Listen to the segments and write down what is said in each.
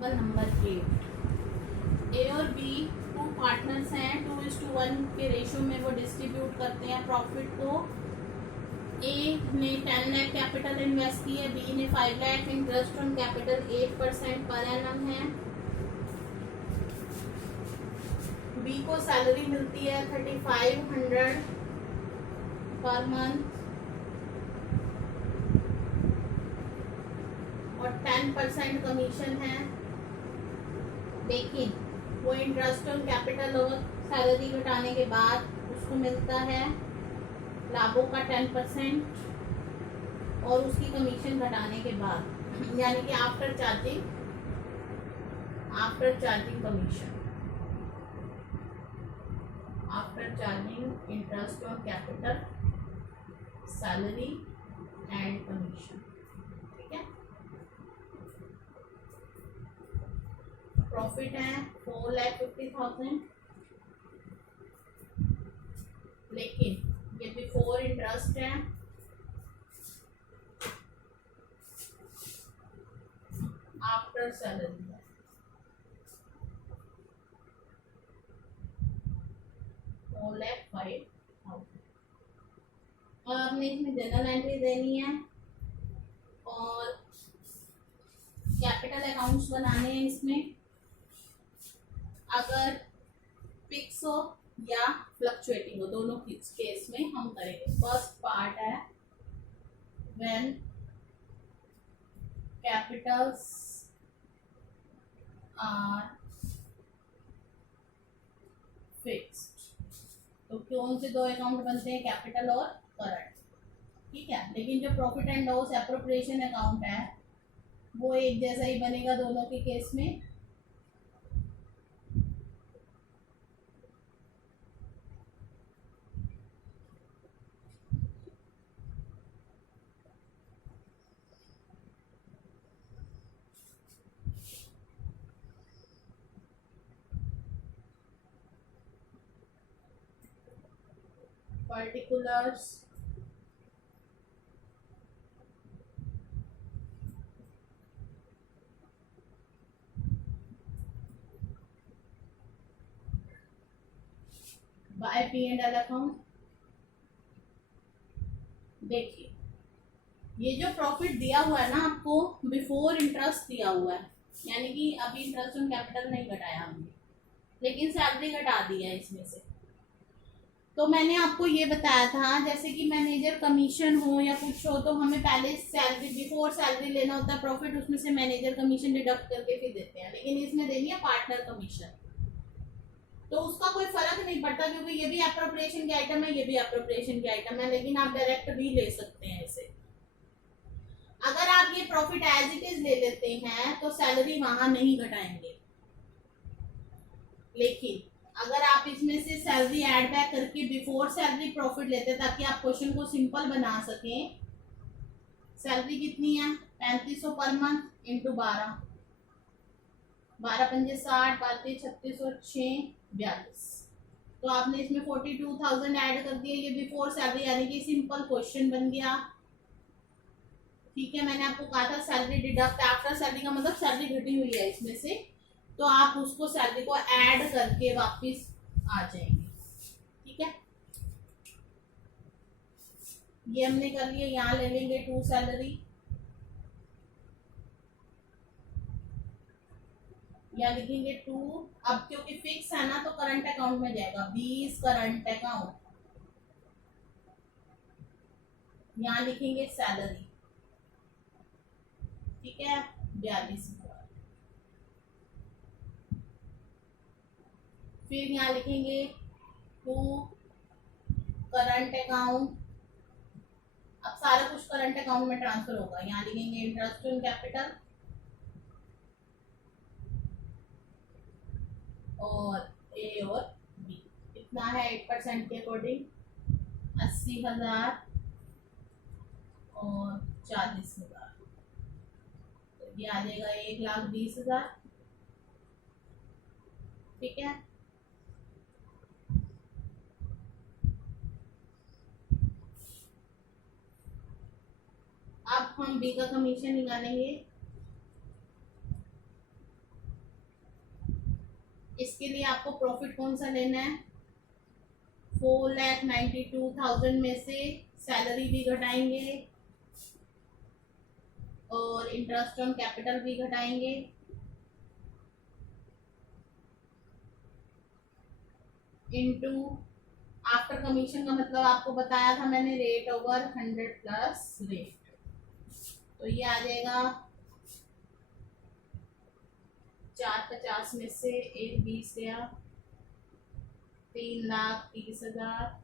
Number 8, ए और B to partners हैं, 2:1 के रेशियो में वो डिस्ट्रीब्यूट करते हैं प्रॉफिट को। ए ने 10 लाख कैपिटल इन्वेस्ट की है, बी ने 5 lakh, interest on capital 8% per annum है। बी को सैलरी मिलती है 3500 पर मंथ और 10% कमीशन है, लेकिन वो इंटरेस्ट ऑन कैपिटल और सैलरी घटाने के बाद उसको मिलता है लाभों का 10% और उसकी कमीशन घटाने के बाद, यानी कि after charging commission, after charging interest on capital, salary and commission. ठीक है, प्रॉफिट है 4,50,000, लेकिन ये बिफोर इंटरेस्ट है, आफ्टर सैलरी है। और आपने इसमें जनरल एंट्री देनी है और कैपिटल अकाउंट्स बनाने हैं। इसमें अगर फिक्स हो या फ्लक्चुएटिंग हो, दोनों केस में हम करेंगे। फर्स्ट पार्ट है व्हेन कैपिटल्स आर फिक्स्ड, तो कौन से दो अकाउंट बनते हैं, कैपिटल और करंट। ठीक है, लेकिन जो profit and loss appropriation account है वो एक जैसा ही बनेगा दोनों के केस में। Particulars by P&L account. देखिए, ये जो प्रॉफिट दिया हुआ है ना आपको, बिफोर इंटरेस्ट दिया हुआ है, यानी कि अभी इंटरेस्ट ऑन कैपिटल नहीं घटाया हमने, लेकिन सैलरी घटा दी है इसमें से। तो मैंने आपको ये बताया था, जैसे कि मैनेजर कमीशन हो या कुछ हो तो हमें पहले सैलरी, बिफोर सैलरी लेना होता है प्रॉफिट, उसमें से मैनेजर कमीशन डिडक्ट करके फिर देते हैं, लेकिन इसमें देनी है पार्टनर कमीशन, तो उसका कोई फर्क नहीं पड़ता, क्योंकि ये भी एप्रोप्रिएशन की आइटम है, ये भी एप्रोप्रिएशन की आइटम है, लेकिन आप डायरेक्ट भी ले सकते हैं इसे। अगर आप ये प्रॉफिट एज इट इज ले लेते हैं तो सैलरी वहां नहीं घटाएंगे, लेकिन अगर आप इसमें से सैलरी ऐड बैक करके बिफोर सैलरी प्रॉफिट लेते हैं, ताकि आप क्वेश्चन को सिंपल बना सकें। सैलरी कितनी है, 3500 पर मंथ इंटू 12, 12 पंजे 60, 32 36 और 6 42, तो आपने इसमें 42,000 ऐड कर दिया, ये बिफोर सैलरी, यानी कि सिंपल क्वेश्चन बन गया। ठीक है, मैंने आपको कहा था सैलरी डिडक्ट आफ्टर सैलरी का मतलब सैलरी घटी हुई है इसमें से, तो आप उसको सैलरी को ऐड करके वापस आ जाएंगे। ठीक है, ये हमने कर लिया। यहाँ ले लेंगे टू सैलरी, या लिखेंगे टू, अब क्योंकि फिक्स है ना तो करंट अकाउंट में जाएगा, 20 करंट अकाउंट, यहाँ लिखेंगे सैलरी। ठीक है, 42। फिर यहाँ लिखेंगे टू करंट अकाउंट, अब सारा कुछ करंट अकाउंट में ट्रांसफर होगा। यहाँ लिखेंगे इंटरेस्ट ऑन कैपिटल और ए और बी कितना है, 8% के अकॉर्डिंग 80,000 और 40,000, तो ये आ जाएगा 1,20,000। ठीक है, अब हम बी का कमीशन निकालेंगे। इसके लिए आपको प्रॉफिट कौन सा लेना है, 4,92,000 में से सैलरी भी घटाएंगे और इंटरेस्ट ऑन कैपिटल भी घटाएंगे, इनटू आफ्टर कमीशन का मतलब आपको बताया था मैंने, रेट ओवर 100 प्लस रेट। तो ये आ जाएगा 450 में से 120 गया, 3,30,000,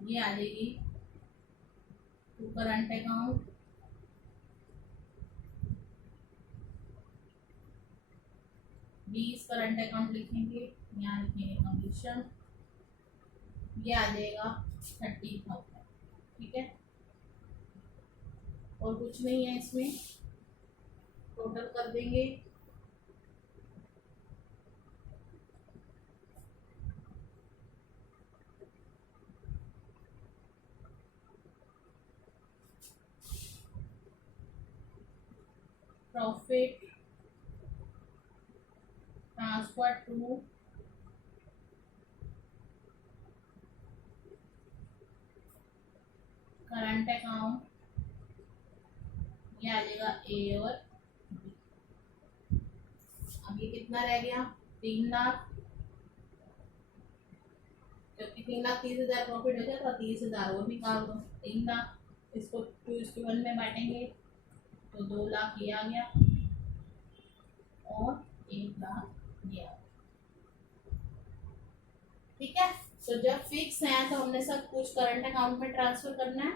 ये आ जाएगी टू करंट अकाउंट, बीस करंट अकाउंट लिखेंगे, यहाँ लिखेंगे कमीशन, ये आ जाएगा 30,000। ठीक है, और कुछ नहीं है इसमें, टोटल कर देंगे, profit transfer to current account, ये आ जाएगा ए और बी। अब ये कितना रह गया, 3,00,000, क्योंकि 3,30,000 प्रॉफिट हो गया तो 30,000 वो निकाल दो, 3,00,000 इसको 2:1 में बांटेंगे तो 2,00,000 ये आ गया और 1,00,000 ये आ गया। ठीक है, तो जब फिक्स है तो हमने सब कुछ करंट अकाउंट में ट्रांसफर करना है।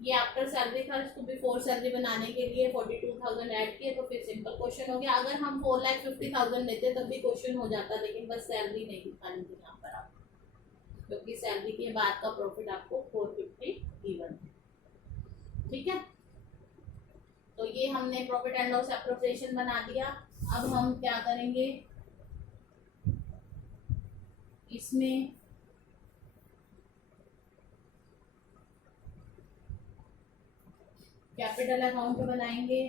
ये आफ्टर सैलरी था, इसको बिफोर सैलरी बनाने के लिए 42,000 ऐड किए तो फिर सिंपल क्वेश्चन हो गया। अगर हम 4,50,000 लेते तब भी क्वेश्चन हो जाता, लेकिन बस सैलरी नहीं दिखानी थी यहाँ पर आपको, क्योंकि सैलरी के बाद का प्रॉफिट आपको 450 गिवन है। ठीक है, तो ये हमने प्रॉफिट एंड लॉस एप्रोप्रिएशन बना दिया। अब हम क्या करेंगे, इसमें कैपिटल अकाउंट बनाएंगे,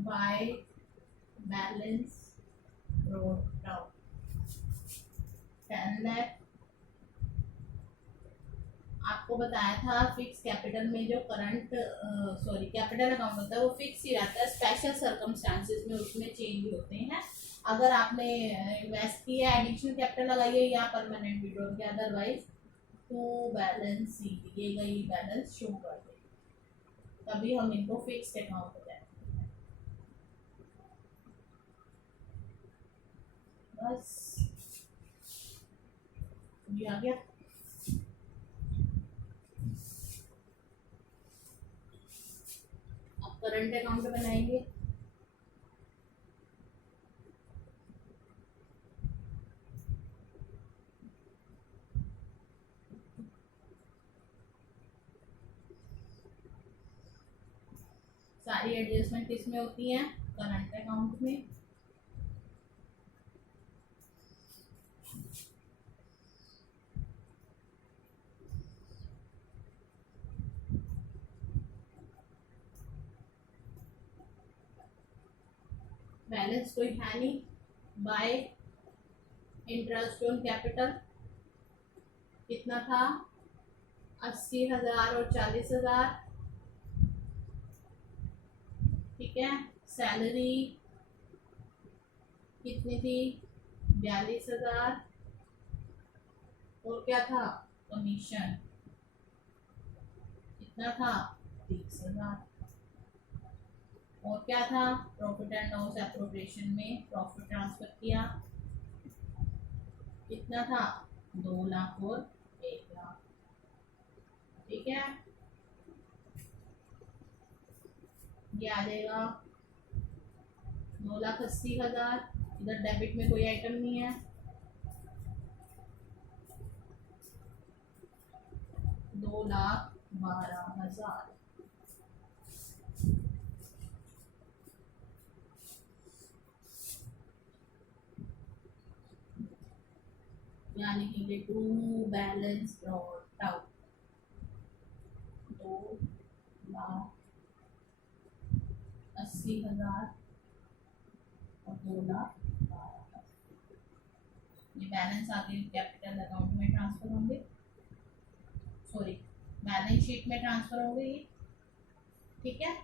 by balance wrote down 10 lakh। आपको बताया था फिक्स कैपिटल में जो करंट कैपिटल अकाउंट होता है वो फिक्स ही रहता है, स्पेशल सर्कमस्टांसेस में उसमें चेंज होते हैं। अगर आपने इन्वेस्ट किया, एडिशनल कैपिटल लगाइए या परमानेंट विड्रॉल किया, अदरवाइज टू बैलेंस शीट ये गई बैलेंस शो कर दे, तभी हम इनको फिक्स अकाउंट हो जाए। बस ये आ गया। अब करंट अकाउंट बनाएंगे, सारी एडजस्टमेंट किस में होती हैं, करंट अकाउंट में। बैलेंस कोई है नहीं, बाय इंटरेस्ट ऑन कैपिटल कितना था, 80,000 और 40,000। ठीक है, सैलरी कितनी थी, 42,000, और क्या था, कमीशन कितना था, 30,000, और क्या था, प्रॉफिट एंड लॉस एप्रोप्रिएशन में प्रॉफिट ट्रांसफर किया, कितना था 2 लाख और 1 लाख, ठीक है। ये आ जाएगा 2,80,000, इधर डेबिट में कोई आइटम नहीं है, 2,12,000। यानी कि ये टू बैलेंस ब्रॉट आउट 2,80,000 और 2,12,000। ये बैलेंस आगे कैपिटल अकाउंट में ट्रांसफर होंगे, सॉरी बैलेंस शीट में ट्रांसफर होंगे ये, ठीक है।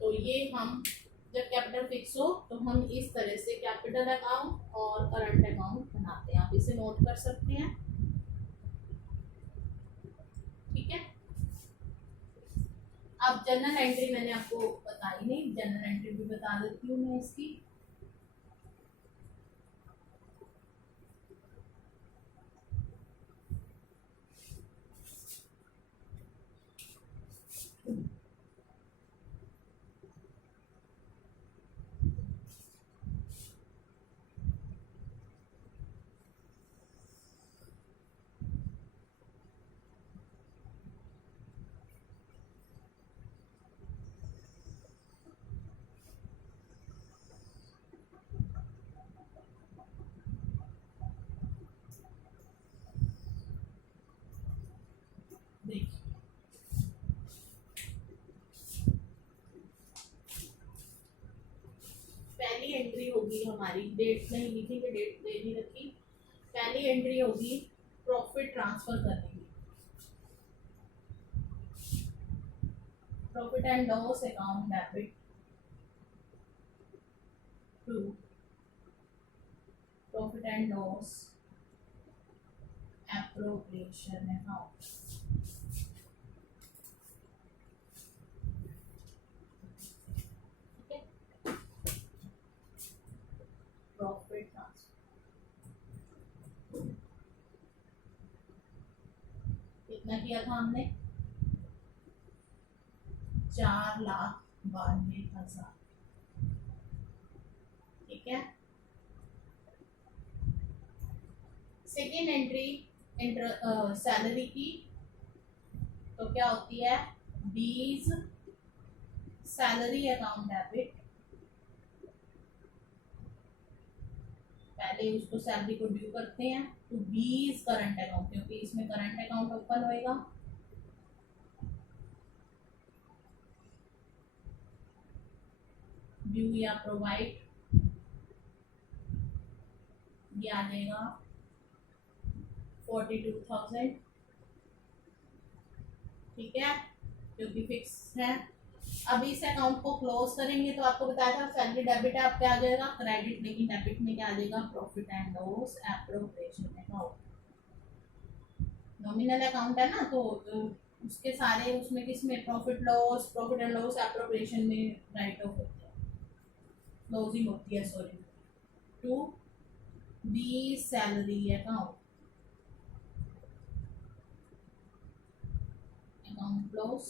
तो ये हम जब कैपिटल फिक्स हो तो हम इस तरह से कैपिटल अकाउंट और करंट अकाउंट बनाते हैं, आप इसे नोट कर सकते हैं, ठीक है। अब जनरल एंट्री मैंने आपको बताई नहीं, जनरल एंट्री भी बता देती हूँ मैं इसकी। पहली एंट्री होगी हमारी, डेट नहीं लिखी कि डेट दे नहीं रखी, पहली एंट्री होगी प्रॉफिट ट्रांसफर करने की, profit and loss account debit to profit and loss appropriation account, ठीक है। प्रॉफिट ट्रांसफर कितना किया था हमने, 4,92,000, ठीक है। सेकेंड एंट्री सैलरी की, तो क्या होती है, बीज सैलरी अकाउंट डेबिट, पहले उसको सैलरी को ड्यू करते हैं, तो बीज करंट अकाउंट, क्योंकि इसमें करंट अकाउंट ओपन होएगा, ड्यू या प्रोवाइड, ये आ जाएगा 42,000, ठीक है, क्योंकि फिक्स है। अब इस अकाउंट को क्लोज करेंगे तो आपको बताया था सैलरी डेबिट है, अब क्या आ जाएगा क्रेडिट, लेकिन डेबिट में क्या आ जाएगा profit and loss appropriation account, nominal account है ना, तो उसके सारे उसमें किसमें प्रॉफिट एंड लॉस एप्रोप्रिएशन में राइट ऑफ होते हैं, क्लोजिंग होती है, sorry, to B salary account, account close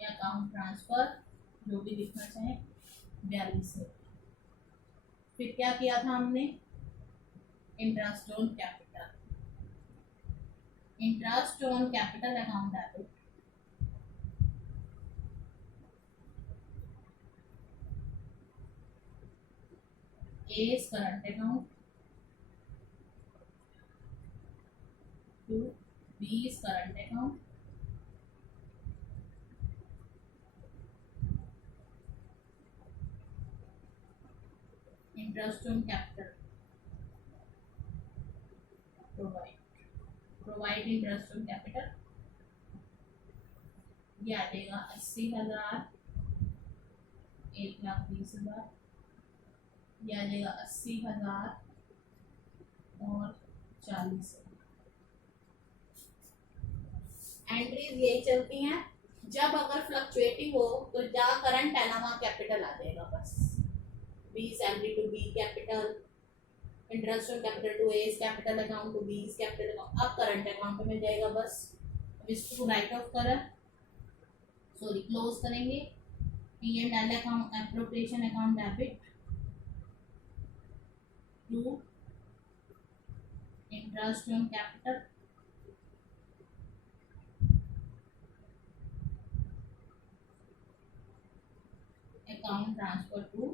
या अकाउंट ट्रांसफर, जो भी लिखना चाहे, 42 है। फिर क्या किया था हमने, interest on capital, interest on capital account debit, A is current account, to B is current account, interest on capital, provide interest on capital, ये आ जाएगा 80,000, 1,20,000, ये आ जाएगा 80,000 और 40,000। एंट्रीज यही चलती हैं, जब अगर फ्लक्चुएटिंग हो तो जहाँ करंट है ना वहाँ कैपिटल आ जाएगा बस। B salary to B capital, interest on capital to A capital account to B capital account, अब करंट अकाउंट में जाएगा बस। अब इसको राइट ऑफ करें, सॉरी क्लोज करेंगे। P and L account appropriation account debit to interest on capital account transfer to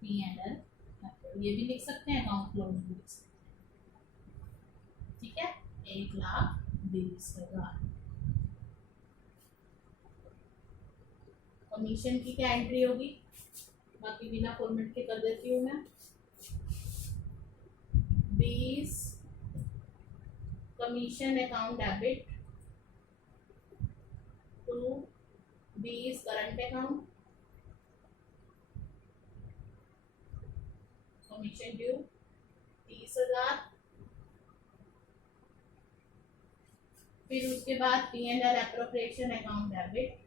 P and L, ये भी लिख सकते हैं, अकाउंट क्लोज भी लिख सकते हैं। ठीक है, 1,20,000। कमीशन की क्या एंट्री होगी, बाकी बिना फॉर्मेट के कर देती हूँ मैं। 20 commission account debit to 20 current account, commission due 30,000। फिर उसके बाद P and L appropriation account debit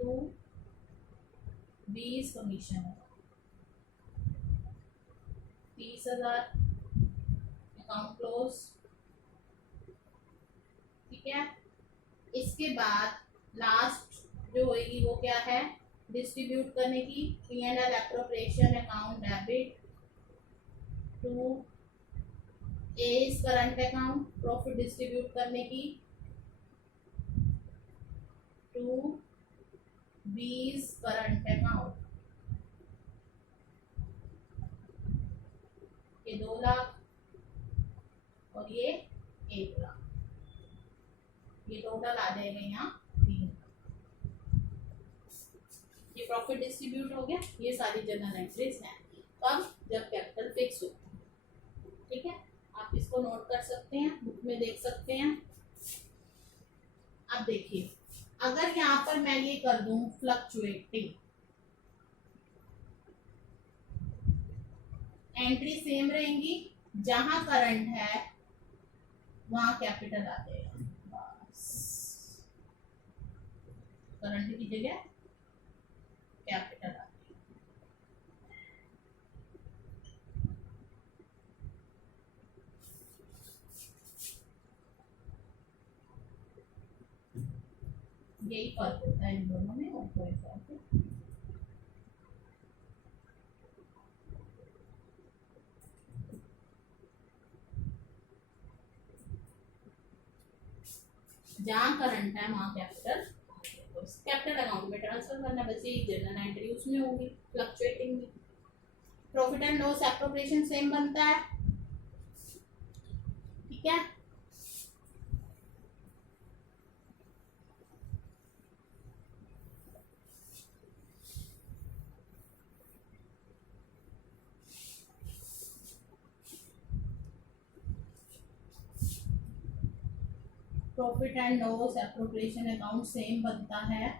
to 20 commission 30,000, account close. ठीक है, इसके बाद लास्ट जो होगी वो क्या है, डिस्ट्रीब्यूट करने की, P and L appropriation account debit to as current account, profit distribute करने की टू 20 करंट अकाउंट। ये 2 लाख और ये 1 लाख, ये टोटल आ जाएगा यहाँ 3 लाख। ये प्रॉफिट डिस्ट्रीब्यूट हो गया। ये सारी जनरल एंट्रीज हैं कब, जब कैपिटल फिक्स हो। ठीक है, आप इसको नोट कर सकते हैं, बुक में देख सकते हैं। अब देखिए, अगर यहाँ पर मैं ये कर दूं फ्लक्चुएटिंग, एंट्री सेम रहेंगी, जहां करंट है वहां कैपिटल आ जाएगा बस, करंट की जगह कैपिटल आ जाएगा। यही फर्क होता है इन दोनों में, और कोई फर्क नहीं। जहाँ करंट है वहाँ कैपिटल, कैपिटल अकाउंट में ट्रांसफर करना, बस यही जनरल एंट्री उसमें होगी फ्लक्चुएटिंग में। Profit and loss appropriation same बनता है। ठीक है, profit and loss appropriation account same बनता है।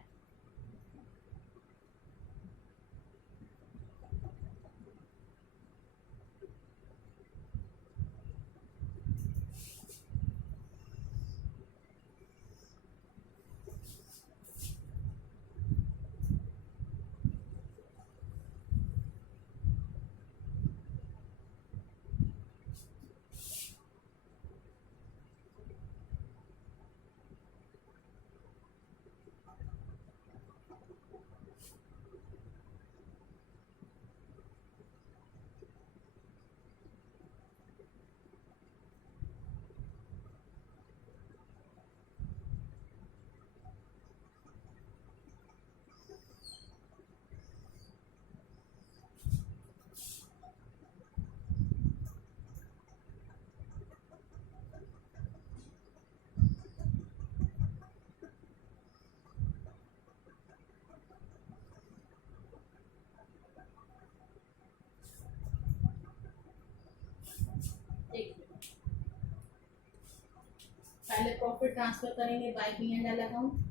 पहले प्रॉफिट ट्रांसफर करेंगे by P and L account.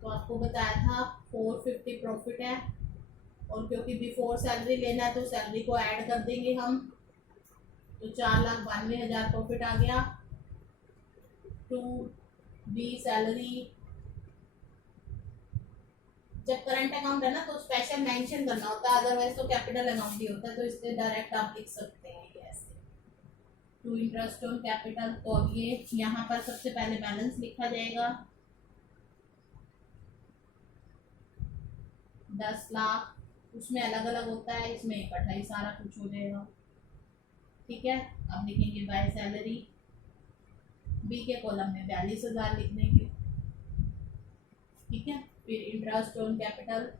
तो आपको बताया था 450 प्रॉफिट है, और क्योंकि बिफोर सैलरी लेना है तो सैलरी को ऐड कर देंगे हम, तो 4,92,000 प्रॉफिट आ गया। टू बी सैलरी, जब करंट अकाउंट है ना तो स्पेशल मेंशन करना होता है, अदरवाइज तो कैपिटल अकाउंट ही होता है, तो इसलिए डायरेक्ट आप लिख सकते हैं ये ऐसे। टू इंटरेस्ट ऑन कैपिटल, तो अब ये यहाँ पर सबसे पहले बैलेंस लिखा जाएगा 10 लाख, उसमें अलग अलग होता है, इसमें इकट्ठा ही सारा कुछ हो जाएगा। ठीक है, अब लिखेंगे बाय सैलरी, बी के कॉलम में 42,000 लिख देंगे। ठीक है, फिर इंटरेस्ट ऑन कैपिटल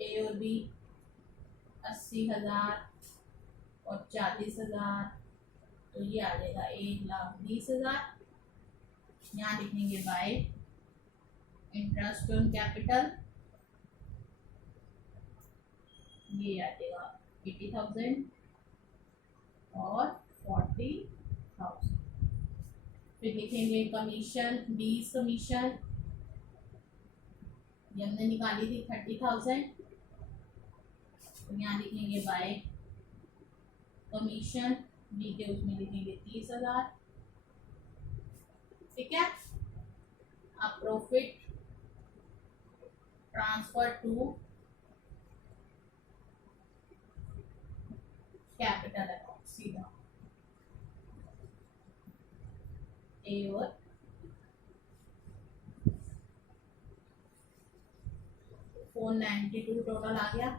ए और बी 80,000 और 40,000, तो ये आ जाएगा 1,20,000। यहाँ लिखेंगे बाय इंटरेस्ट ऑन कैपिटल, ये आ जाएगा 80,000 और 40,000। फिर लिखेंगे कमीशन, 20 कमीशन, ये हमने निकाली थी 30,000, तो यहाँ लिखेंगे बाय कमीशन, बी के उसमें लिखेंगे 30,000। ठीक है, अब profit transfer to capital account, सीधा ए और 492 टोटल आ गया,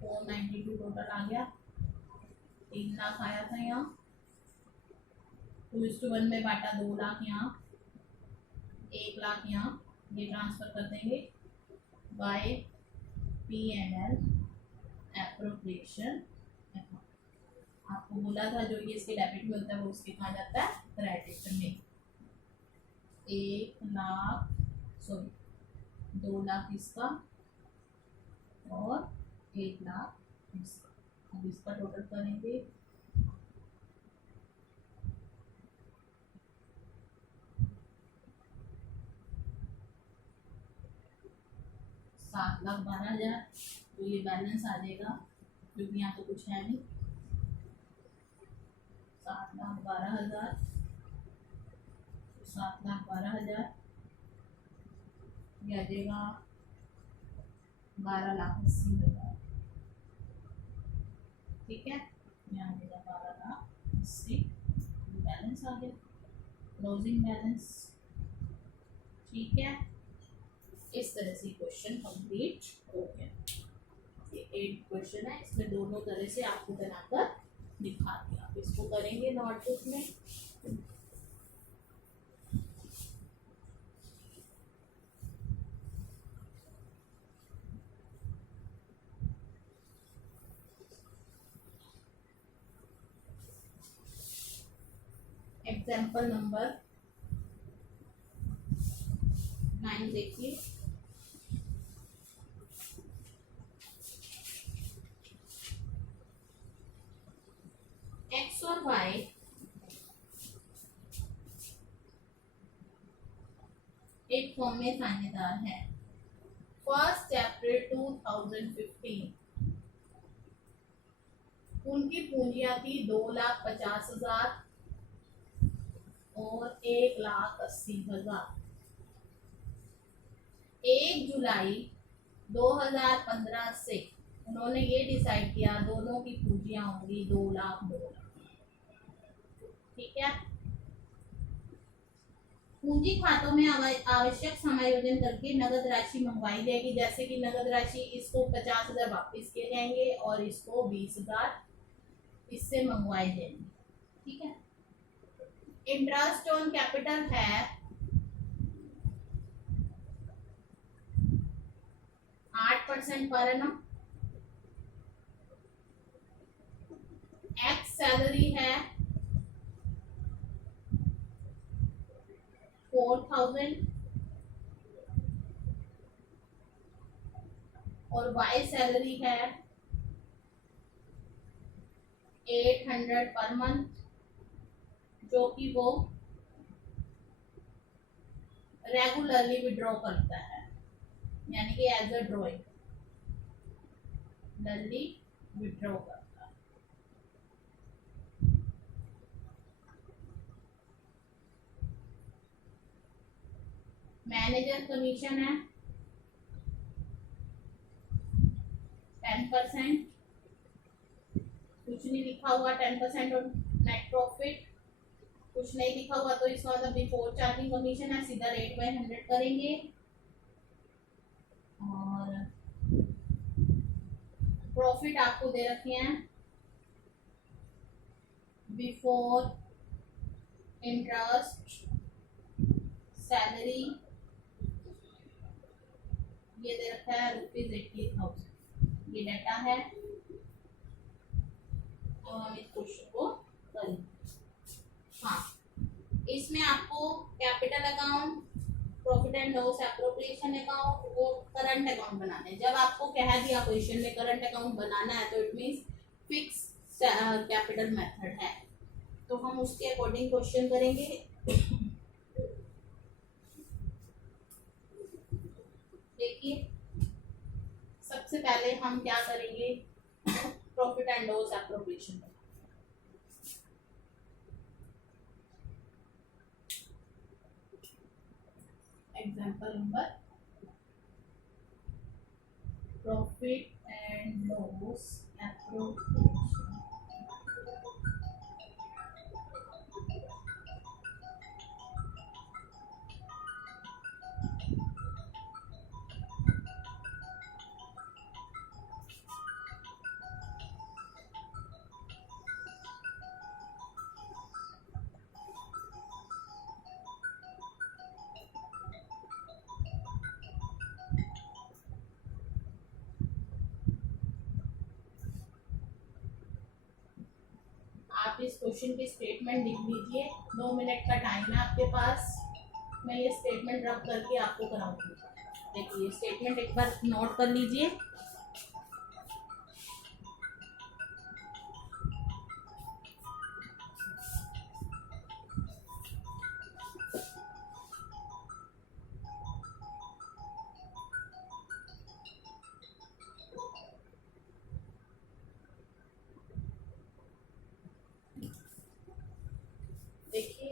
492 टोटल आ गया। 3 लाख आया था यहाँ, 2:1 में बांटा, 2 लाख यहाँ, 1 लाख यहाँ, ये ट्रांसफर कर देंगे बाय P&L एप्रोप्रिएशन अकाउंट। आपको बोला था जो ये इसके डेबिट में होता है वो उसके कहाँ जाता है, क्रेडिट में। 2 लाख इसका और 1 लाख इसका, अब इसका टोटल करेंगे। $7,12,000, तो ये बैलेंस आ जाएगा क्योंकि यहाँ तो कुछ है नहीं। 7,12,000, 7,12,000, ये आ जाएगा 12,80,000। ठीक है, यहाँ आ जाएगा 12,80,000, बैलेंस आ गया, क्लोजिंग बैलेंस। ठीक है, इस तरह से क्वेश्चन कंप्लीट हो गया। ये 8 क्वेश्चन है, इसमें दोनों तरह से आपको बनाकर दिखा दिया। आप इसको करेंगे नोटबुक में। एग्जाम्पल नंबर 9 देखिए। एक्स और वाई एक फॉर्म में साझेदार है। 1 अप्रैल 2015 उनकी पूंजियां थी 2,50,000 और 1,80,000। 1 जुलाई 2015 से उन्होंने ये डिसाइड किया दोनों की पूंजियां होंगी 2 लाख 2 लाख। ठीक है, पूंजी खातों में आवश्यक समायोजन करके नगद राशि मंगवाई जाएगी। जैसे कि नगद राशि इसको 50,000 वापस किए जाएंगे और इसको 20,000 इससे मंगवाए जाएंगे। ठीक है, इंटरेस्ट ऑन कैपिटल है 8% पर एनम। एक्स सैलरी है 4,000 और वाई सैलरी है 800 पर मंथ, जो कि वो रेगुलरली विड्रॉ करता है। यानी कि एज अ ड्रॉइंग डल्ली विड्रॉ करता। मैनेजर कमीशन है 10%, कुछ नहीं लिखा हुआ 10% और नेट प्रॉफिट, कुछ नहीं लिखा हुआ तो इसका मतलब बिफोर चार्जिंग कमीशन है, सीधा रेट बाय 100 करेंगे। और प्रॉफिट आपको दे रखे हैं बिफोर इंटरेस्ट सैलरी, ये दे रखा है ₹80,000, ये डाटा है। तो हम इस क्वेश्चन को करेंगे। हाँ, इसमें आपको capital account, profit and loss appropriation account, वो करंट अकाउंट बनाने हैं। जब आपको कह दिया क्वेश्चन में करंट अकाउंट बनाना है तो it means fix capital method है, तो हम उसके अकॉर्डिंग क्वेश्चन करेंगे। देखिए सबसे पहले हम क्या करेंगे, profit and loss appropriation. Example number, profit and loss appropriation. आप इस क्वेश्चन की स्टेटमेंट लिख लीजिए, 2 मिनट का टाइम है आपके पास, मैं ये स्टेटमेंट रब करके आपको कराऊंगी। देखिए स्टेटमेंट एक बार नोट कर लीजिए। देखिए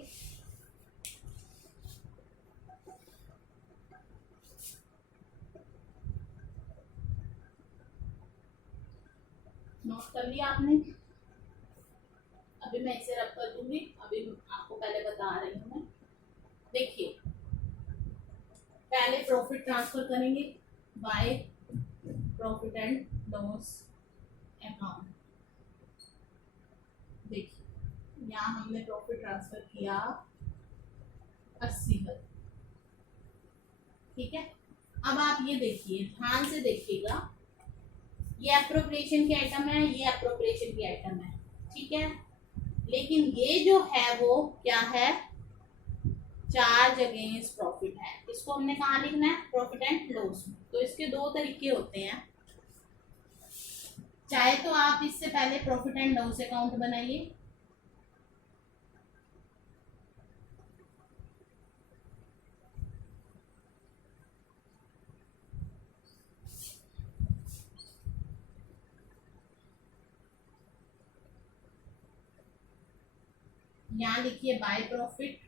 नोट कर लिया आपने, अभी मैं इसे रब कर दूंगी, अभी आपको पहले बता रही हूँ मैं। देखिए पहले प्रॉफिट ट्रांसफर करेंगे by profit and loss account. देखिए यहाँ हमने प्रॉफिट ट्रांसफर किया 80,000, ठीक है। अब आप ये देखिए, ध्यान से देखिएगा, ये अप्रोप्रिएशन की आइटम है, ये अप्रोप्रिएशन की आइटम है, ठीक है। लेकिन ये जो है वो क्या है, चार्ज अगेंस्ट प्रॉफिट है। इसको हमने कहाँ लिखना है, प्रॉफिट एंड लॉस में। तो इसके दो तरीके होते हैं, चाहे तो आप इससे पहले प्रॉफिट एंड लॉस अकाउंट बनाइए, यहाँ लिखिए बाय प्रॉफिट,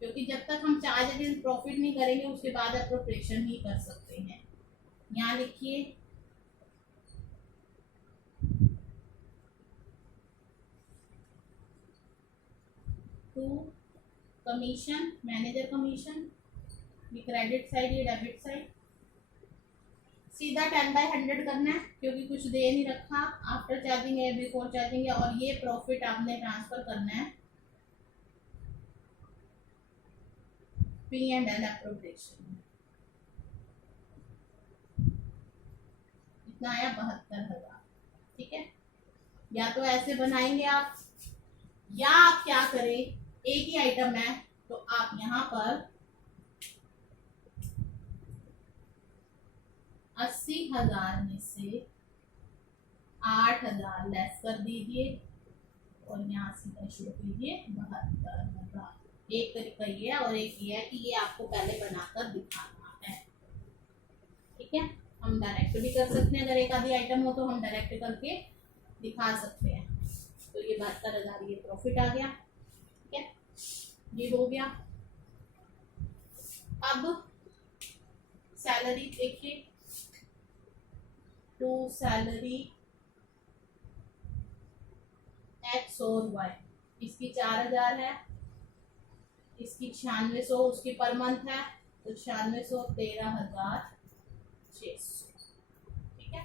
क्योंकि जब तक हम चार्ज अगेंस्ट प्रॉफिट नहीं करेंगे उसके बाद अप्रोप्रिएशन ही कर सकते हैं। यहाँ लिखिए टू कमीशन, मैनेजर कमीशन, ये क्रेडिट साइड ये डेबिट साइड, सीधा 10/100 करना है क्योंकि कुछ दे नहीं रखा, आफ्टर चार्जिंग है बिफोर चार्जिंग है, और ये प्रॉफिट आपने ट्रांसफर करना है P&L एप्रोप्रिएशन। इतना आया 72,000, ठीक है। या तो ऐसे बनाएंगे आप, या आप क्या करें, एक ही आइटम है तो आप यहाँ पर 80,000 में से 8,000 लेस कर दीजिए और यहाँ सीधा शुरू कीजिए 72,000। एक तरीका ये है, और एक ये है कि ये आपको पहले बनाकर दिखाना है। ठीक है, हम डायरेक्ट भी कर सकते हैं, अगर एक आधी आइटम हो तो हम डायरेक्ट करके दिखा सकते हैं। तो ये 72,000 ये प्रॉफिट आ गया। ठीक है, ये हो गया। अब सैलरी देखिए, टू सैलरी एक्स और वाई, इसकी 4,000 है, इसकी 9600 उसकी पर मंथ है, तो 9600 13,600। ठीक है,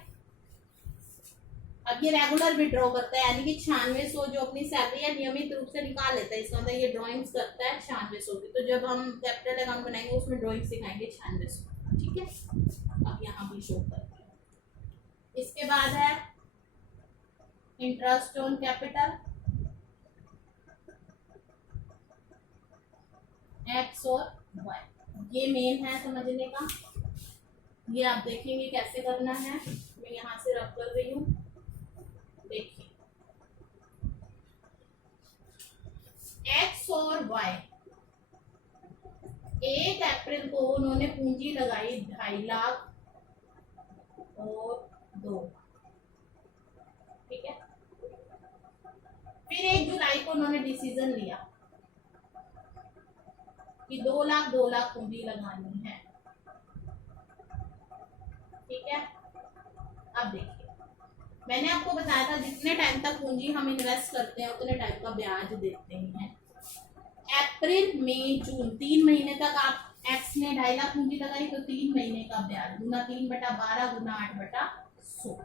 अब ये रेगुलर विड्रॉ करता है, यानी कि 9600 जो अपनी सैलरी है नियमित रूप से निकाल लेता है, इसका मतलब ये ड्रॉइंग्स करता है 9600 की। तो जब हम कैपिटल अकाउंट बनाएंगे उसमें ड्रॉइंग सिखाएंगे 9600। ठीक है, अब यहाँ भी शो करते हैं। इसके बाद है इंटरेस्ट ऑन कैपिटल एक्स और वाई, ये मेन है समझने का। ये आप देखेंगे कैसे करना है, मैं यहाँ से रब कर रही हूँ। देखिए एक्स और वाई, 1 अप्रैल को उन्होंने पूंजी लगाई 2.5 लाख और 2। ठीक है, फिर 1 जुलाई को उन्होंने डिसीजन लिया कि 2 लाख 2 लाख पूंजी लगानी है। ठीक है, अब देखिए मैंने आपको बताया था जितने टाइम तक पूंजी हम इन्वेस्ट करते हैं उतने टाइम का ब्याज देते हैं। अप्रैल मई जून 3 महीने तक आप एक्स ने 2.5 लाख पूंजी लगाई, तो 3 महीने का ब्याज गुना 3/12 गुना 8/100।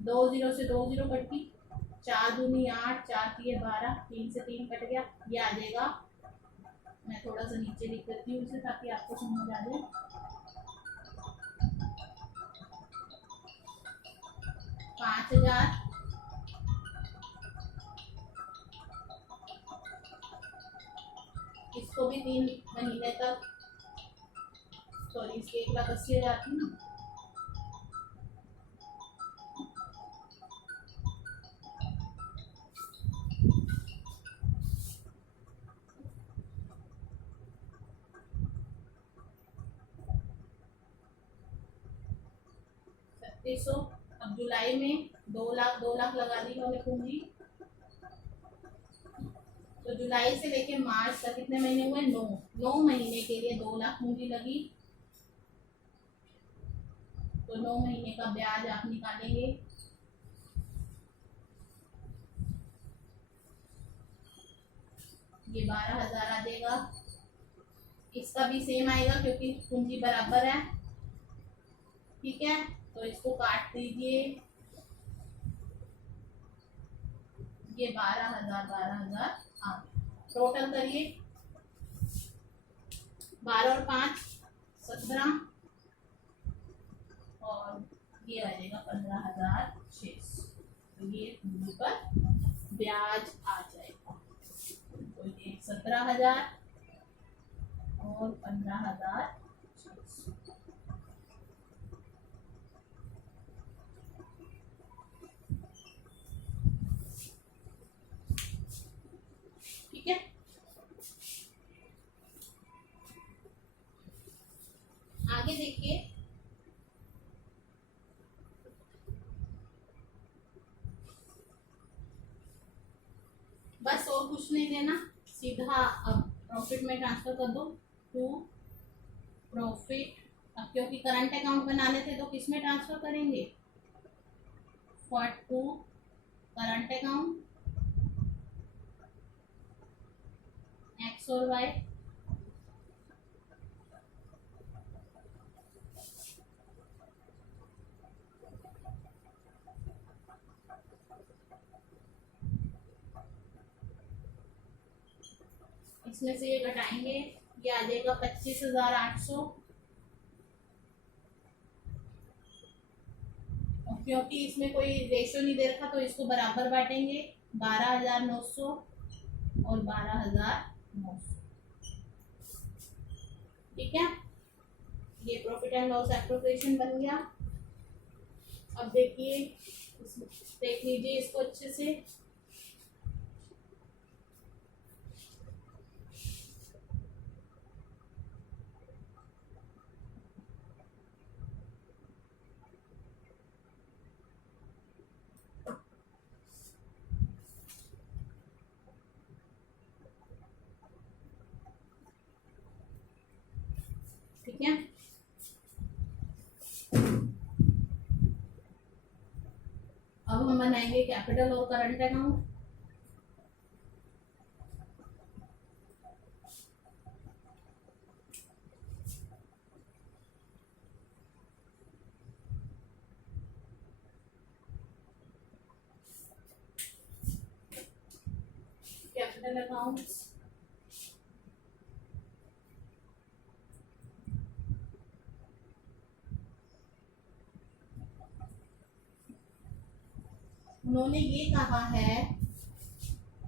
2 0 से 2 0 कट गई, 4 दूनी 8, 4 3 12, 3 से 3 कट गया, ये आ जाएगा। मैं थोड़ा सा नीचे लिख देती हूँ इसे ताकि आपको समझ आ जाए। 5,000 इसको भी 3 महीने तक, सॉरी इसके 1,80,000 थी ना, अब जुलाई में 2 लाख 2 लाख लगा दी उन्होंने पूंजी, तो जुलाई से लेके मार्च तक कितने महीने हुए? 9 महीने के लिए 2 लाख पूंजी लगी, तो 9 महीने का ब्याज आप निकालेंगे। ये 12,000 आ जाएगा। इसका भी सेम आएगा क्योंकि पूंजी बराबर है। ठीक है, तो इसको काट दीजिए, ये 12,000 12,000 आ गया। टोटल करिए, 12 और 5 17, और ये आ जाएगा 15,600। तो ये पूंजी पर ब्याज आ जाएगा। तो ये 17,000 और 15,600। ठीक है, आगे देखिए, बस और कुछ नहीं देना, सीधा अब प्रॉफिट में ट्रांसफर कर दो टू प्रॉफिट। अब क्योंकि करंट अकाउंट बनाने थे तो किस में ट्रांसफर करेंगे? For to current account X और वाई। इसमें से ये घटाएंगे, ये आ जाएगा 25,800। क्योंकि इसमें कोई रेशो नहीं दे रखा तो इसको बराबर बांटेंगे, 12,900 और 12,900। ठीक है, ये प्रॉफिट एंड लॉस एप्रोप्रिएशन बन गया। अब देखिए, देख लीजिए इसको अच्छे से। बनाएंगे कैपिटल और करंट अकाउंट। कैपिटल अकाउंट्स, उन्होंने ये कहा है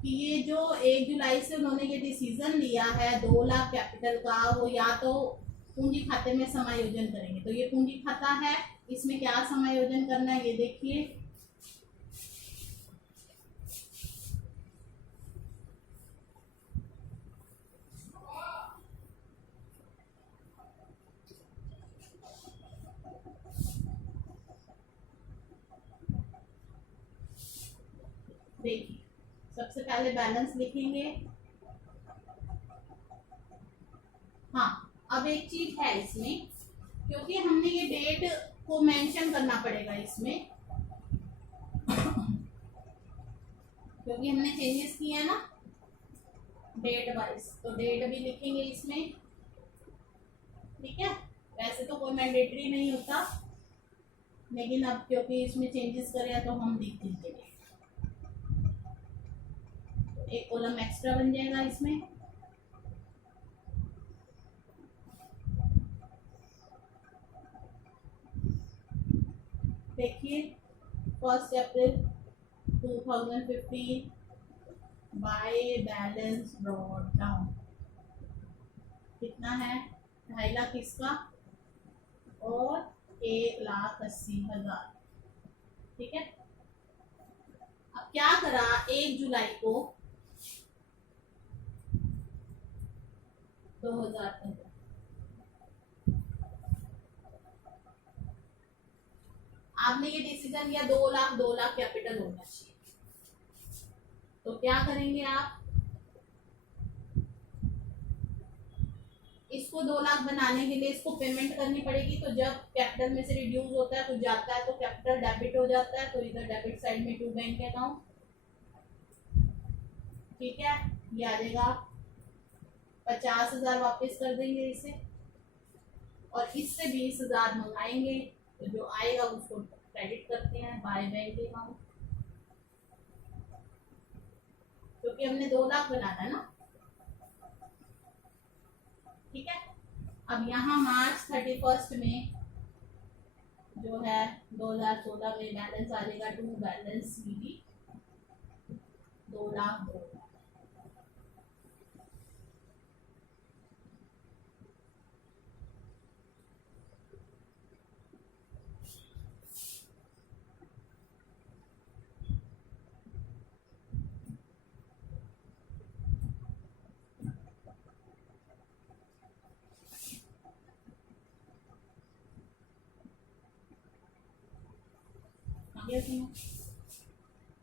कि ये जो 1 जुलाई से उन्होंने ये डिसीजन लिया है 2 लाख कैपिटल का, वो या तो पूंजी खाते में समायोजन करेंगे। तो ये पूंजी खाता है, इसमें क्या समायोजन करना है ये देखिए। देखिए सबसे पहले बैलेंस लिखेंगे। हाँ, अब एक चीज है इसमें, क्योंकि हमने ये डेट को मेंशन करना पड़ेगा इसमें, क्योंकि हमने चेंजेस किए हैं ना डेट वाइज, तो डेट भी लिखेंगे इसमें। ठीक है, वैसे तो कोई मैंडेटरी नहीं होता, लेकिन अब क्योंकि इसमें चेंजेस करे तो हम लिख देंगे। एक कॉलम एक्स्ट्रा बन जाएगा इसमें। देखिए 1 अप्रैल 2015 बाय बैलेंस ब्रॉट डाउन कितना है, 2.5 लाख इसका और 1,80,000। ठीक है, अब क्या करा 1 जुलाई को 2015, आपने ये डिसीजन लिया 2 लाख 2 लाख कैपिटल होना चाहिए, तो क्या करेंगे आप, इसको 2 लाख बनाने के लिए इसको पेमेंट करनी पड़ेगी। तो जब कैपिटल में से रिड्यूस होता है, कुछ जाता है, तो कैपिटल डेबिट हो जाता है, तो इधर डेबिट साइड में टू बैंक अकाउंट। ठीक है, ये आ जाएगा 50,000 वापस कर देंगे इसे, और इससे 20,000 मंगाएंगे, तो जो आएगा उसको क्रेडिट करते हैं बाय बैंक अकाउंट, क्योंकि हमने 2 लाख बनाना है ना। ठीक है, अब यहाँ मार्च 31 में जो है 2016 में बैलेंस आ जाएगा to balance CD 2 lakh 2 lakh.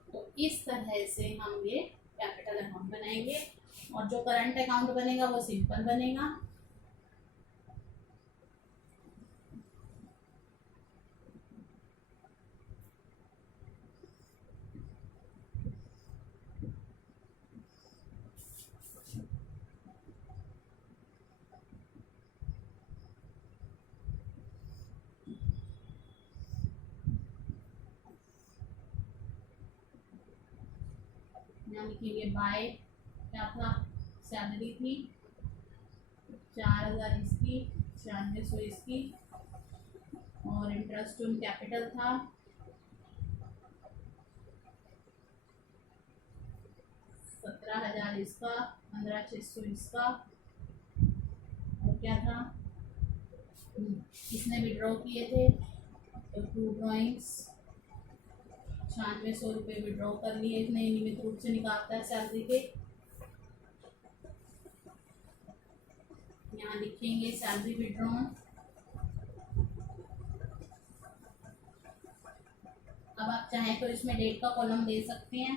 तो इस तरह से हम ये कैपिटल अकाउंट बनाएंगे, और जो करंट अकाउंट बनेगा वो सिंपल बनेगा। यहाँ लिखेंगे बाय, क्या था, सैलरी थी 4,000 इसकी, 9600 इसकी, और इंटरेस्ट ऑन कैपिटल था 17,000 इसका, 15,600 इसका, और क्या था, इसने विड्रॉ किए थे तो 2 ड्रॉइंग्स 9600 रुपये विड्रॉ कर लिए इसने, नियमित रूप से निकालता है सैलरी के। यहाँ लिखेंगे सैलरी विड्रॉन। अब आप चाहें तो इसमें डेट का कॉलम दे सकते हैं,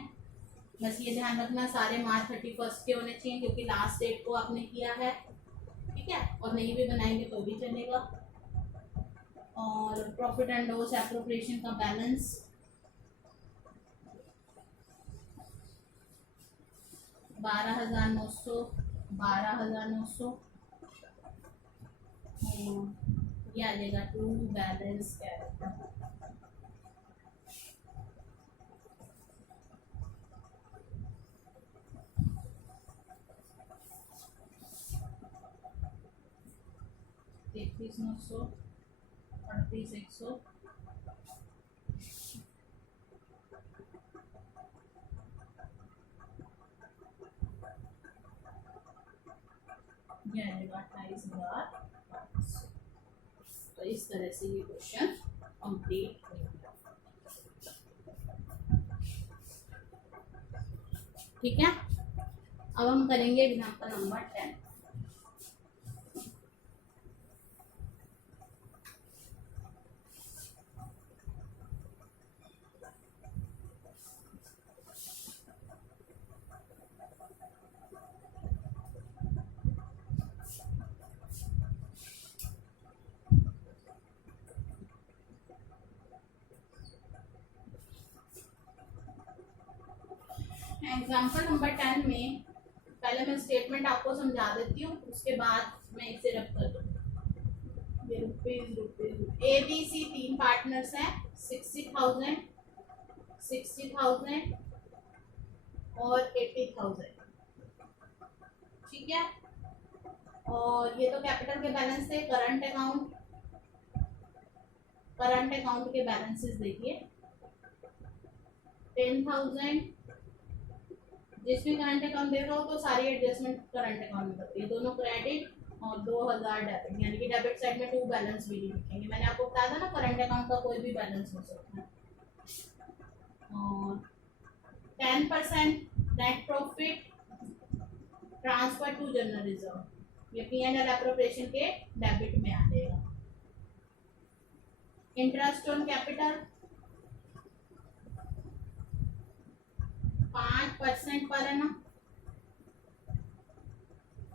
बस ये ध्यान रखना सारे मार्च 31 के होने चाहिए, क्योंकि लास्ट डेट को आपने किया है। ठीक है, और नहीं भी बनाएंगे तो भी चलेगा। और प्रॉफिट एंड लॉस एप्रोप्रिएशन का बैलेंस 12,900, 12,900, ये आ जाएगा टू बैलेंस कैरेक्टर। तैतीस 900, 38 100, ये आएगा 28,500। तो इस तरह से ये क्वेश्चन कंप्लीट हो गया। ठीक है, अब हम करेंगे एग्जाम्पल नंबर 10। एग्जाम्पल नंबर 10 में पहले मैं स्टेटमेंट आपको समझा देती हूँ, उसके बाद मैं इसे रब कर दूँगी। Rupees A B C 3 partners हैं, 60,000, 60,000 और 80,000। ठीक है, और ये तो कैपिटल के बैलेंस थे। करंट अकाउंट के बैलेंसेस देखिए। 10,000 जिसमें करंट अकाउंट देखा हो तो सारी एडजस्टमेंट करंट अकाउंट में करती है, दोनों क्रेडिट और 2,000 डेबिट, यानी कि डेबिट साइड में 2 बैलेंस भी लिखेंगे। मैंने आपको बताया था ना, करंट अकाउंट का कोई भी बैलेंस हो सकता है। और 10% net profit transfer to general reserve, ये P&L एप्रोप्रिएशन के डेबिट में आ जाएगा। इंटरेस्ट ऑन कैपिटल 5% पर है ना।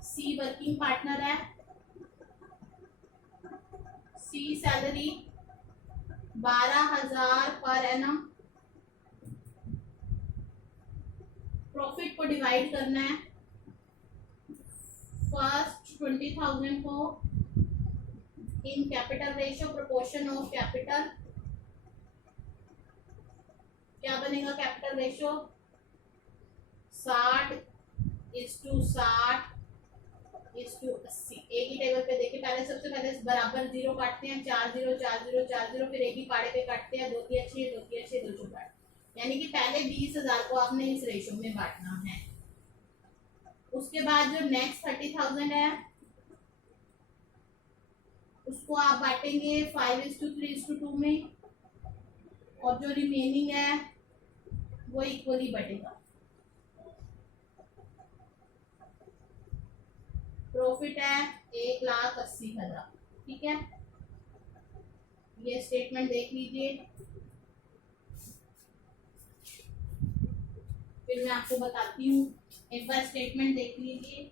सी वर्किंग पार्टनर है, सी सैलरी 12,000 पर एनम। प्रॉफिट को डिवाइड करना है, फर्स्ट 20,000 को in capital ratio proportion of capital. क्या बनेगा कैपिटल रेशियो? 60:60:80। एक ही टेबल पे देखिए, पहले सबसे पहले बराबर 0 काटते हैं, 4 0 4 0 4 0, फिर एक ही पाड़े पे काटते हैं, 2 3 6 2 3 6 2 4, यानी कि पहले 20,000 को आपने इस रेशियो में बांटना है। उसके बाद जो नेक्स्ट 30,000 है उसको आप बांटेंगे 5:3:2 में, और जो रिमेनिंग है वो इक्वली बटेगा। प्रॉफिट है 1,80,000। ठीक है, ये स्टेटमेंट देख लीजिए, फिर मैं आपको बताती हूँ। एक बार स्टेटमेंट देख लीजिए।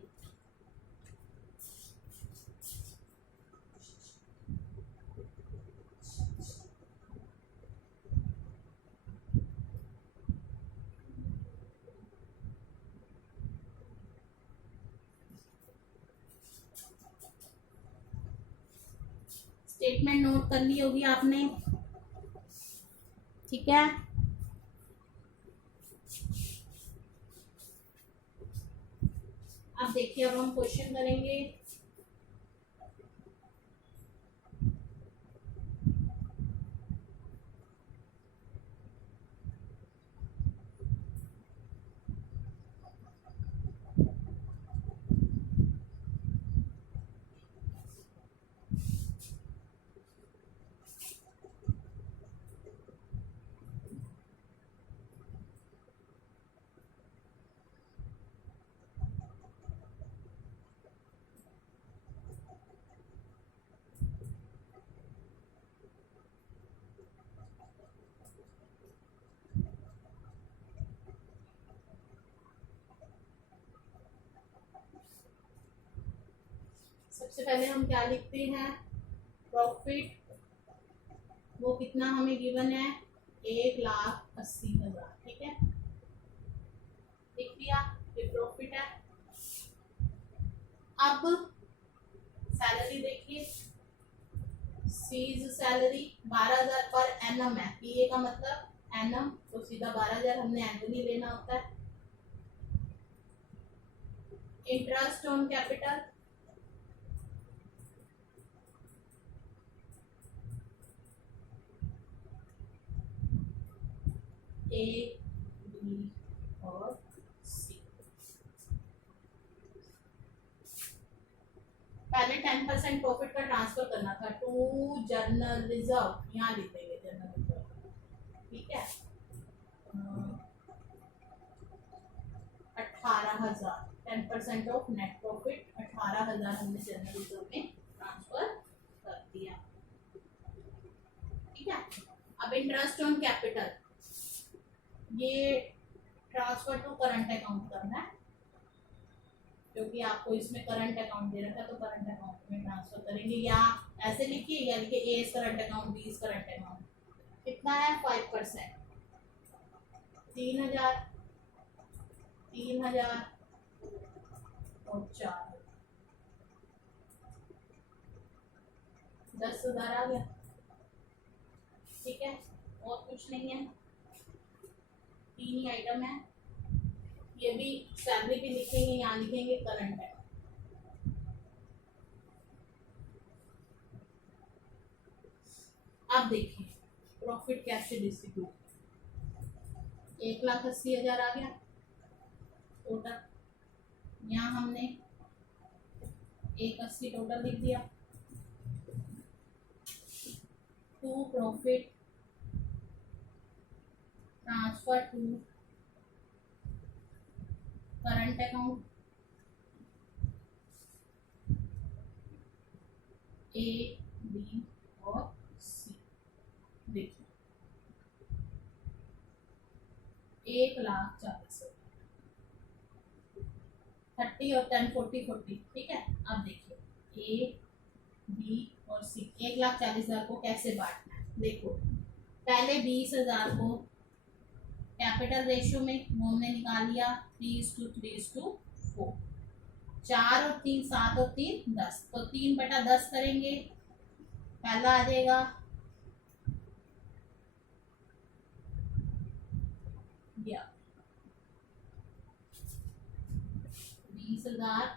स्टेटमेंट नोट कर ली होगी आपने। ठीक है, अब देखिए, अब हम क्वेश्चन करेंगे। सबसे पहले हम क्या लिखते हैं? प्रॉफिट वो कितना हमें गिवन है? 1,80,000। ठीक है, लिख दिया। भी प्रॉफिट है। अब सैलरी देखिए, सीज सैलरी 12,000 पर एनम है, पीए का मतलब एनम, तो सीधा 12,000 हमने एनुअली लेना होता है। Interest on capital, A B और सी। पहले 10% प्रॉफिट का ट्रांसफर करना था टू जर्नल रिजर्व, यहाँ लिख देंगे जर्नल रिजर्व, ठीक है। 18,000, 10% ऑफ नेट प्रॉफिट 18,000 हमने जनरल रिजर्व में ट्रांसफर कर दिया, ठीक है। अब इंटरेस्ट ऑन कैपिटल, ये ट्रांसफर टू करंट अकाउंट करना है, क्योंकि आपको इसमें करंट अकाउंट दे रखा है तो करंट अकाउंट में ट्रांसफर करेंगे, या ऐसे लिखिए या लिखिए A is current account, B is current account. कितना है 5%, 3,000, 3,000 और 4, 10,000 आ गया, ठीक है। और कुछ नहीं है, 3 ही आइटम है। ये भी सैलरी भी लिखेंगे, यहाँ लिखेंगे करंट है। अब देखिए प्रॉफिट कैसे डिस्ट्रीब्यूट, 1,80,000 आ गया टोटल, यहाँ हमने 180 टोटल लिख दिया। To profit transfer to current account, A B और सी। देखिए 1,40,000, 30 और 10, 40, ठीक है। अब देखिए ए बी और सी, 1,40,000 को कैसे बांटना है, देखो पहले 20,000 को कैपिटल रेशियो में वो हमने निकाल लिया 3:3:4, 4 और 3 7 और 3 10, तो 3/10 करेंगे, पहला आ जाएगा या 20,000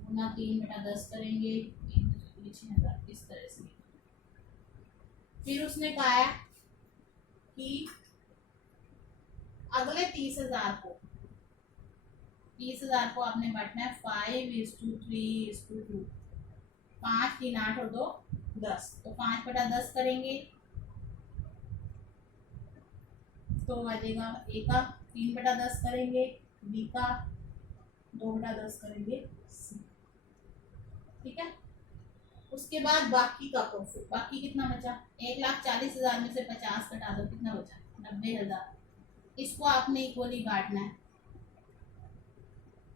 गुना 3/10 करेंगे, 6,000, इस तरह से। फिर उसने कहा है कि अगले 30,000 को आपने बांटना है 5:3:2, 5 3 8 और 2 10, तो 5/10 करेंगे तो आ जाएगा ए का 3/10 करेंगे, बी का 2/10 करेंगे, सी, ठीक है। उसके बाद बाकी का प्रॉफिट, बाकी कितना बचा, 1,40,000 में से 50 घटा दो, कितना बचा 90,000। इसको आपने इक्वली बांटना है,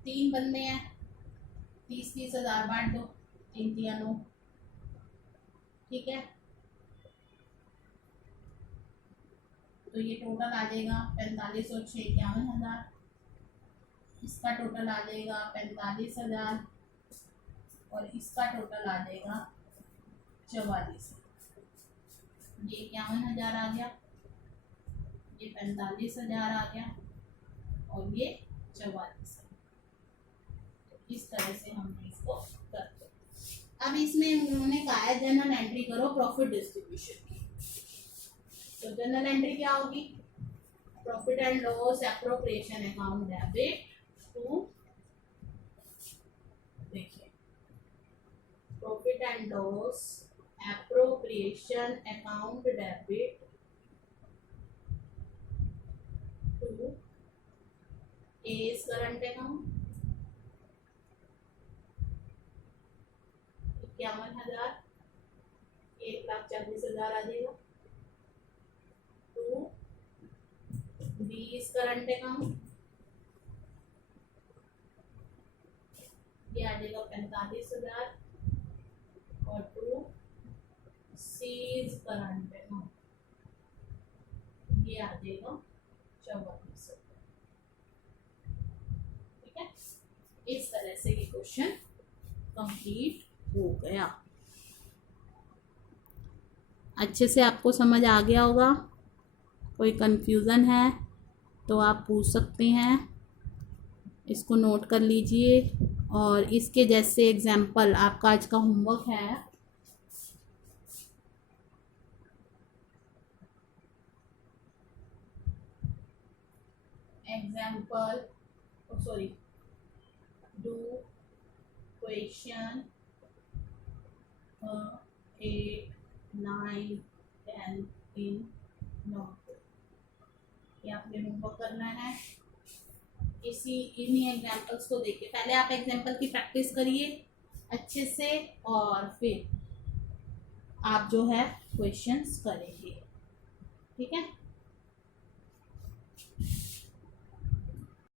3 बंदे हैं, 30,000 बांट दो, 3 3 9, ठीक है। तो ये टोटल आ जाएगा 45 और 6 51,000, इसका टोटल आ जाएगा 45,000 और इसका टोटल आ जाएगा 44, ये 51,000 आ गया, ये 45,000 आ गया और ये 44। इस तरह से हमने इसको करते। अब इसमें उन्होंने कहा है जनरल एंट्री करो प्रॉफिट डिस्ट्रीब्यूशन की, तो जनरल एंट्री क्या होगी, profit and loss appropriation account debit to, देखिए profit and loss appropriation account debit to as current account 51,000, 1,40,000 आ जाएगा, to B is current account, ये आ जाएगा 45,000 और to C is current account, ये आ जाएगा 44,000, इस तरह से ये क्वेश्चन कंप्लीट हो गया। अच्छे से आपको समझ आ गया होगा। कोई कंफ्यूजन है तो आप पूछ सकते हैं, इसको नोट कर लीजिए। और इसके जैसे एग्जाम्पल आपका आज का होमवर्क है, example sorry do question 8, 9, 10 in notebook. ये आपने होमवर्क करना है। इन्हीं एग्जाम्पल्स को देखिए, पहले आप एग्जाम्पल की प्रैक्टिस करिए अच्छे से और फिर आप जो है क्वेश्चंस करेंगे। ठीक है।